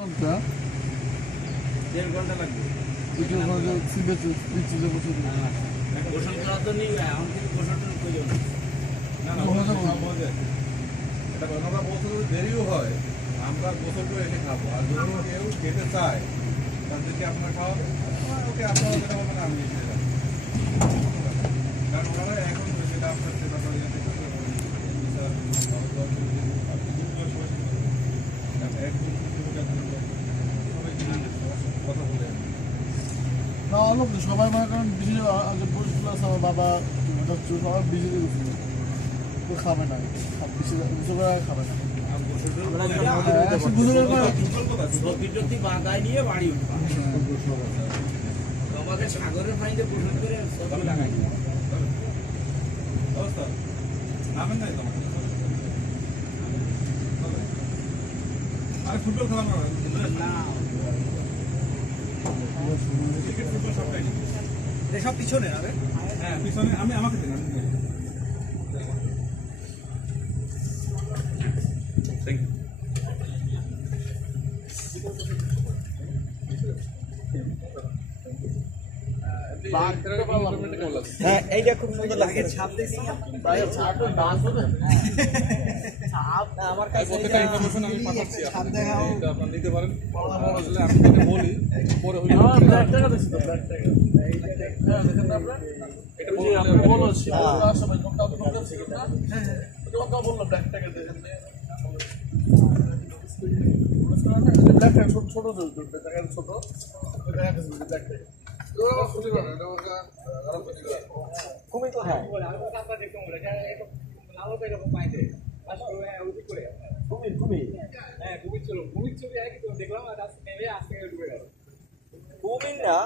ঘন্টা 1.5 ঘন্টা লাগবে। গোসল করা তো নেই, এখন কিন্তু গোসল টোসল করিও না। এটা ওনারা বলছে যদি দেরিও হয় আমরা গোসল করে এসে খাবো, আর যদি কেউ খেতে চায় তাদেরকে আপনারা খাওয়াবেন, ওকে আপনারা যেটা বলবেন আমি এসে যাবো, কারণ ওনারা এখন যেটা আপনার সেটা কথা বলে না অল্প সবাই মনে করেন বিজি আগে পুরুষ প্লাস আমার বাবা সবাই বিজি গেছিল তো খাবে না বেশি খাবে না প্রকৃতি বাগায় নিয়ে বাড়ি উঠবা। আমাদের সাগরের পানিতে গোসল করে সবজি লাগাই অবস্থা নামেন নাই তোমার আরে ফুটবল খেলা না ক্রিকেট ফুটবল সবটাই সব পিছনে আরে হ্যাঁ পিছনে আমি আমাকে দিন থ্যাংক হ্যাঁ এইটা খুব সুন্দর লাগে। ছাপ দেখছি আমার কাছে প্রত্যেকটা ইনফরমেশন আমি পাঠাচ্ছি, ছাপ দেখাও আপনারা নিতে পারেন। আসলে আমি তাকে বলি পরে হইলে এটা বলো ছোট ছোট কুমির তো হ্যাঁ কুমির না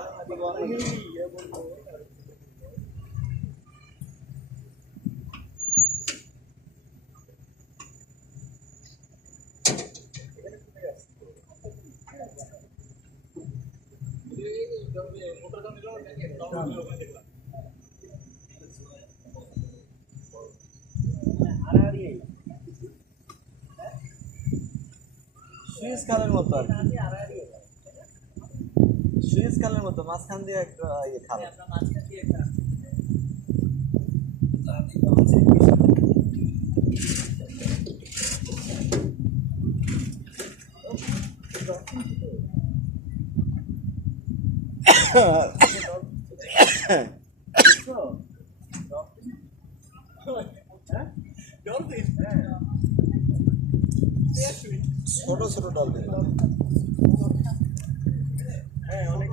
সুইস খালের মতো আর কি, সুইস খালের মতো মাঝখান দিয়ে একটা ইয়ে খাল। ছোট ছোট ডলফিন হ্যাঁ অনেক